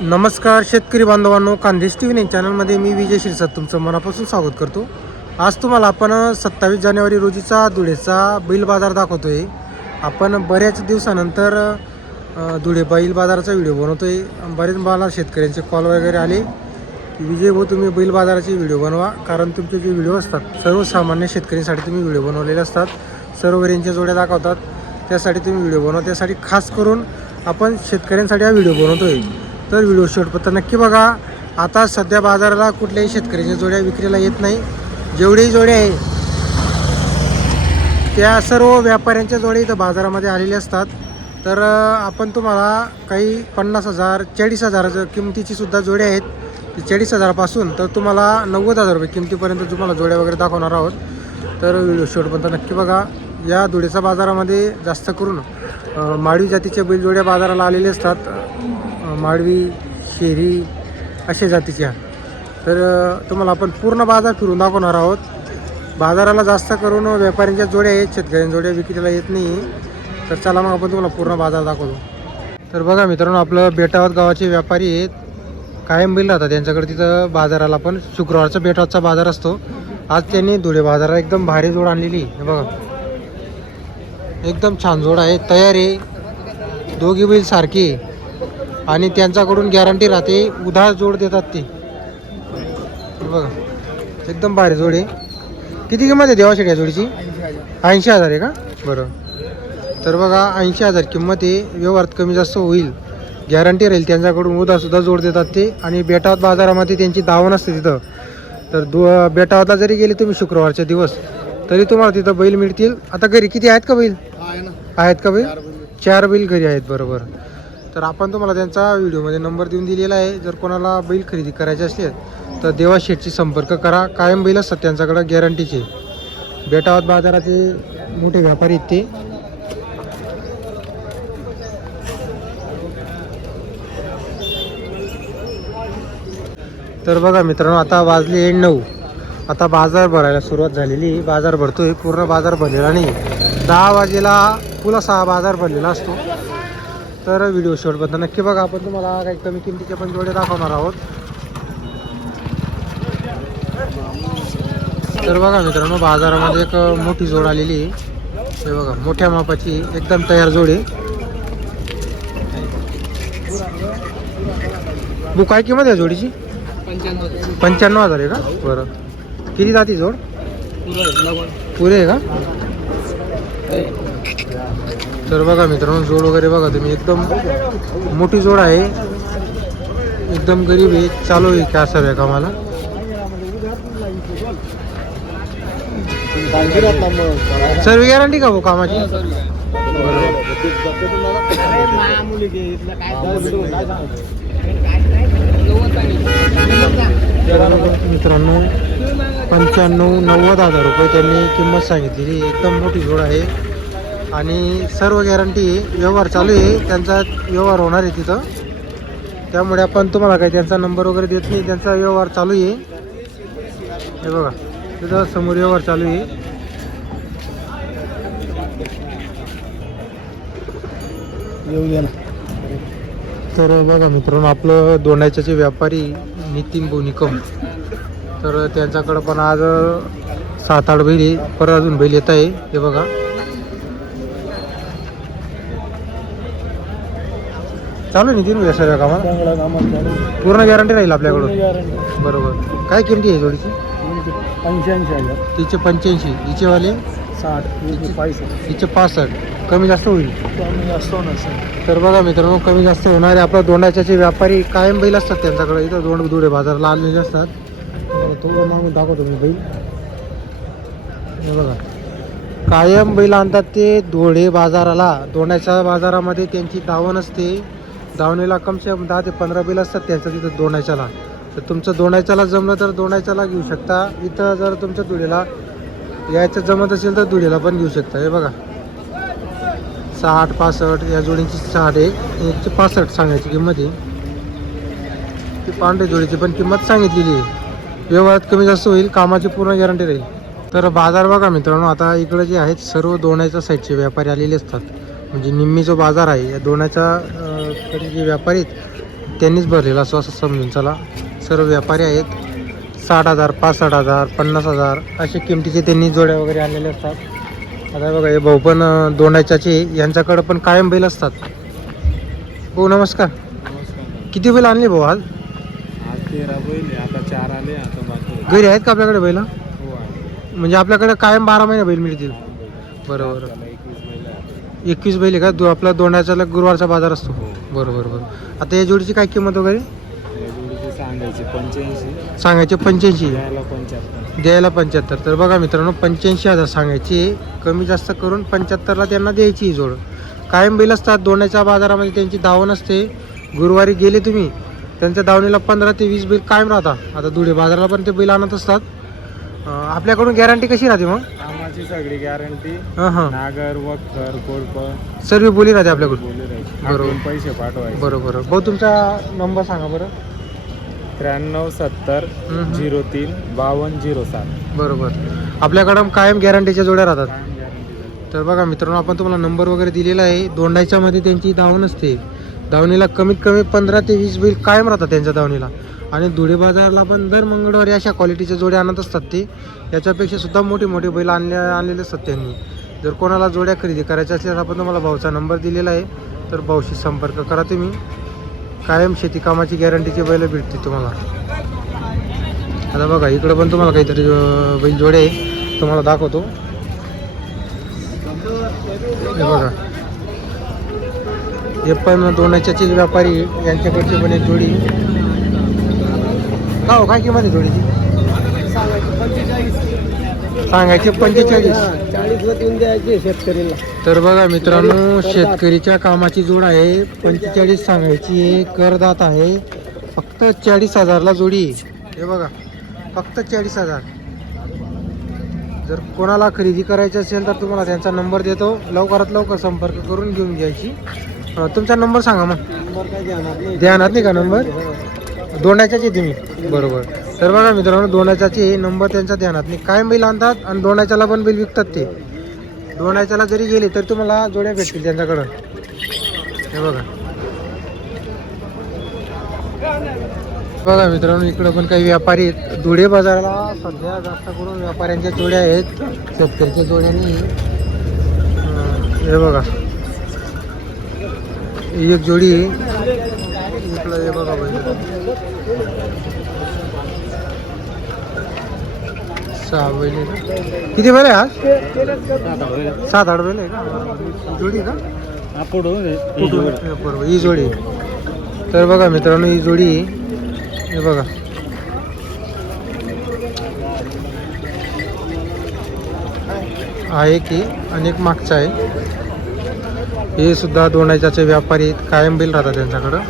नमस्कार शेतकरी बांधवांनो कांदेश टी व्ही चॅनलमध्ये मी विजय शिरसाद तुमचं मनापासून स्वागत करतो. आज तुम्हाला आपण सत्तावीस जानेवारी रोजीचा धुळेचा बैल बाजार दाखवतो आहे आपण बऱ्याच दिवसानंतर धुळे बैल बाजाराचा व्हिडिओ बनवतो आहे बरेच मला शेतकऱ्यांचे कॉल वगैरे आले की विजय भाऊ तुम्ही बैल बाजाराचे व्हिडिओ बनवा. कारण तुमचे जे व्हिडिओ असतात सर्वसामान्य शेतकऱ्यांसाठी तुम्ही व्हिडिओ बनवलेले असतात. सर्व रेंजच्या जोड्या दाखवतात. त्यासाठी तुम्ही व्हिडिओ बनवा. त्यासाठी खास करून आपण शेतकऱ्यांसाठी हा व्हिडिओ बनवतो आहे तर व्हिडिओ शेवटपर्यंत नक्की बघा. आता सध्या बाजाराला कुठल्याही शेतकऱ्याच्या जोड्या विक्रीला येत नाही. जेवढेही जोड्या आहे त्या सर्व व्यापाऱ्यांच्या जोड्या इथं बाजारामध्ये आलेल्या असतात. तर आपण तुम्हाला काही पन्नास हजार चाळीस हजाराच्या किमतीची सुद्धा जोड्या आहेत. चाळीस हजारापासून तर तुम्हाला नव्वद हजार रुपये किमतीपर्यंत तुम्हाला जोड्या वगैरे दाखवणार आहोत. तर व्हिडिओ शेवटपर्यंत नक्की बघा. या धुळेच्या बाजारामध्ये जास्त करून माळी जातीच्या बैलजोड्या बाजाराला आलेले असतात. माळवी शेरी अशा जातीच्या. तर तुम्हाला आपण पूर्ण बाजार फिरून दाखवणार आहोत. बाजाराला जास्त करून व्यापाऱ्यांच्या जोड्या आहेत शेतकऱ्यांच्या जोड्या विक्रीला येत नाही. तर चला मग आपण तुम्हाला पूर्ण बाजार दाखवतो. तर बघा मित्रांनो आपलं बेटावत गावाचे व्यापारी आहेत. कायम बिल राहतात त्यांच्याकडे. तिथं बाजाराला पण शुक्रवारचा बेटावतचा बाजार असतो. आज त्यांनी धुळे बाजाराला एकदम भारी जोड आणलेली आहे. हे बघा. एकदम छान जोड आहे. तयार आहे. दोघी बैल सारखी आहे. आणि त्यांच्याकडून गॅरंटी राहते. उधार जोड देतात ते. बघा. एकदम भारी जोड आहे. किती किंमत आहे देवासाठी या जोडीची? ऐंशी हजार आहे का? बरं. तर बघा ऐंशी हजार किंमत आहे. व्यवहारात कमी जास्त होईल. गॅरंटी राहील त्यांच्याकडून. उधारसुद्धा जोड देतात ते. आणि बेटावत बाजारामध्ये त्यांची दावण असते तिथं. तर दु बेटावतला जरी गेले तुम्ही शुक्रवारच्या दिवस तरी तुम्हाला तिथं बैल मिळतील. आता घरी किती आहेत का बैल? आहेत का बैल. चार बैल घरी आहेत. बरोबर. तर आपण तुम्हाला त्यांचा व्हिडिओमध्ये नंबर देऊन दिलेला आहे. जर कोणाला बैल खरेदी करायचे असेल तर देवा शेठशी संपर्क करा. कायम बैल असतात त्यांच्याकडं गॅरंटीचे बेटावत बाजाराचे मोठे व्यापारी आहेत ते. तर बघा मित्रांनो आता वाजले नऊ. आता बाजार भरायला सुरुवात झालेली बाजार भरतोय. पूर्ण बाजार भरलेला नाही. दहा वाजेला पुला सहा बाजार भरलेला असतो. तर व्हिडिओ शेवटपर्यंत नक्की बघा. आपण तुम्हाला काही कमी किमतीचे पण जोडे दाखवणार आहोत. तर बघा मित्रांनो बाजारामध्ये एक मोठी जोड आलेली आहे. हे बघा मोठ्या मापाची एकदम तयार जोड आहे. बुक काय किंमत आहे जोडीची? पंच्याण्णव हजार आहे का? बरं. किती जाती जोड? पुरे आहे का? तर बघा मित्रांनो जोड वगैरे बघा तुम्ही. एकदम मोठी जोड आहे. एकदम गरीब आहे. चालू आहे का सर्व आहे कामाला? सर्व गॅरंटी का भाऊ कामाची? मित्रांनो पंच्याण्णव नव्वद हजार रुपये त्यांनी किंमत सांगितलेली एकदम मोठी जोड आहे. आणि सर्व गॅरंटी व्यवहार चालू आहे. त्यांचा व्यवहार होणार आहे तिथं. त्यामुळे आपण तुम्हाला काही त्यांचा नंबर वगैरे देत नाही. त्यांचा व्यवहार चालू आहे. हे बघा. तिथं समोर व्यवहार चालू आहे. तर बघा मित्रांनो आपलं दोंडाच्याचे व्यापारी नितीन भाऊ निकम. तर त्यांच्याकडं पण आज सात आठ बैल. परत अजून बैल येत आहे. हे बघा. चालू आहे नितीन भाऊ या सर्व कामाला? पूर्ण गॅरंटी राहील आपल्याकडून? बरोबर. काय किमती आहे जोडीची? पंच्याऐंशी हजार. तिचे पंच्याऐंशी. हिचेवाले? साठ. पाहिजे हिचे पासष्ट. कमी जास्त होईल? कमी जास्त होणार सर. तर बघा मित्रांनो कमी जास्त होणार आहे आपला दोंडाच्याचे व्यापारी कायम बैल असतात त्यांच्याकडे. इथं दोंड धुळे बाजारला आलेले असतात. थोडं मागून दाखवतो मी बैल. हे बघा. कायम बैल आणतात ते धुळे बाजाराला. दोंडाच्या बाजारामध्ये त्यांची दावण असते. धावणीला कमसे कम दहा ते पंधरा बिल असतात त्यांचं तिथं दोंडाच्याला तर तुमचं दोंडाच्याला जमलं तर दोंडाच्याला घेऊ शकता. इथं जर तुमच्या धुळेला यायचं जमत असेल तर धुळेला पण घेऊ शकता. हे बघा. साठ पासष्ट या जोडीची साठ आहे याची पासष्ट सांगायची किंमत आहे. ती पांढरी जोडीची पण किंमत सांगितलेली आहे. व्यवहारात कमी जास्त होईल कामाची पूर्ण गॅरंटी राहील. तर बाजार बघा मित्रांनो आता इकडे जे आहेत सर्व दोण्याच्या साईडचे व्यापारी आलेले असतात. म्हणजे निम्मी जो बाजार आहे या दोण्याच्या अं, कडे जे व्यापारी आहेत त्यांनीच भरलेला असतो असं समजून चला. सर्व व्यापारी आहेत साठ हजार पासष्ट हजार पन्नास हजार अशा किमतीचे त्यांनी जोड्या वगैरे आणलेले असतात. आता बघा हे भाऊ पण अं, दोंडाच्याचे यांच्याकडं पण कायम बैल असतात. हो नमस्कार. किती बैल आणले भाऊ आज? तेरा बैल आता चार आले आता बाकी घरी आहेत का आपल्याकडे बैल? हो म्हणजे आपल्याकडे कायम बारा महिने बैल मिळतील. बरोबर एकवीस बैल आहे का? दो आपला दोंडाचा गुरुवारचा बाजार असतो. बरोबर बरोबर आता या जोडीची काय किंमत वगैरे? सांगायचे पंच्याऐंशी. सांगायचे पंच्याऐंशी. द्यायला पंच्याहत्तर. तर बघा मित्रांनो पंच्याऐंशी हजार सांगायचे. कमी जास्त करून पंच्याहत्तरला त्यांना द्यायची ही जोड. कायम बैल असतात. दोण्याच्या बाजारामध्ये त्यांची दावण असते. गुरुवारी गेले तुम्ही त्यांच्या दावणीला पंधरा ते वीस बैल कायम राहतात. आता धुळे बाजाराला पण ते बैल आणत असतात. आपल्याकडून गॅरंटी कशी राहते मग? कामाची सगळी गॅरंटी हां हां. नागर वखर कोळप. सर्व बोली राहते आपल्याकडून. बोले राहायचे. बरोबर. आपण पैसे पाठवायचे. बरोबर. भाऊ तुमचा नंबर सांगा बरं. त्र्याण्णव सत्तर हम्म. झिरो तीन बावन्न झिरो सात. बरोबर. आपल्याकडं कायम गॅरंटीच्या जोड्या राहतात. कायम गॅरंटी तर बघा मित्रांनो आपण तुम्हाला नंबर वगैरे दिलेला आहे. दोंडाच्यामध्ये त्यांची दावण असते. दावणीला कमीत कमी पंधरा ते वीस बैल कायम राहतात त्यांच्या दावणीला आणि धुळे बाजारला पण दर मंगळवारी अशा क्वालिटीच्या जोड्या आणत असतात ते. याच्यापेक्षा सुद्धा मोठे मोठे बैल आणले आणलेले असतात त्यांनी. जर कोणाला जोड्या खरेदी करायच्या असल्यास आपण तुम्हाला भाऊचा नंबर दिलेला आहे. तर भाऊशी संपर्क करा तुम्ही. कायम शेती कामाची गॅरंटीचे बैल भेटते तुम्हाला. आता बघा इकडं पण तुम्हाला काहीतरी बैल जोडे आहे. तुम्हाला दाखवतो. हे बघा. हे पण दोनाच्याचे व्यापारी. यांच्याकडची पण एक जोडी का हो काय किंमत आहे जोडीची सांगायचे पंचेचाळीस. चाळीसला देऊन द्यायचे शेतकरीला तर बघा मित्रांनो शेतकरीच्या कामाची जोड आहे. पंचेचाळीस सांगायची आहे. करदात आहे. फक्त चाळीस हजारला जोडी आहे. हे बघा फक्त चाळीस हजार. जर कोणाला खरेदी करायची असेल तर तुम्हाला त्यांचा नंबर देतो. लवकरात लवकर संपर्क करून घेऊन घ्यायची. अं, तुमचा नंबर सांगा मग. नंबर काय ध्यानात नाही. ध्यानात नाही का नंबर? दोंडाच्याचे तुम्ही बरोबर. तर बघा मित्रांनो दोनाच्याचे नंबर त्यांचा ध्यानात. नाही काय बैल आणतात आणि दोंडाच्याला पण बैल विकतात ते. दोंडाच्याला जरी गेले तर तुम्हाला जोड्या भेटतील त्यांच्याकडं. हे बघा. बघा मित्रांनो इकडं पण काही व्यापारी आहेत. धुळे बाजाराला सध्या जास्त करून व्यापाऱ्यांच्या जोड्या आहेत. शेतकऱ्याच्या जोड्या नाही. हे बघा. एक जोडी आपलं हे बघा पाहिजे सहा बैल किती बैल आहे आज? सात आठ बैल आहे का? जोडी का बरोबर ही जोडी तर बघा मित्रांनो ही जोडी हे बघा. आहे की अनेक मागचा आहे. हे सुद्धा दोनाच्याचे व्यापारी कायम बिल राहतात त्यांच्याकडं.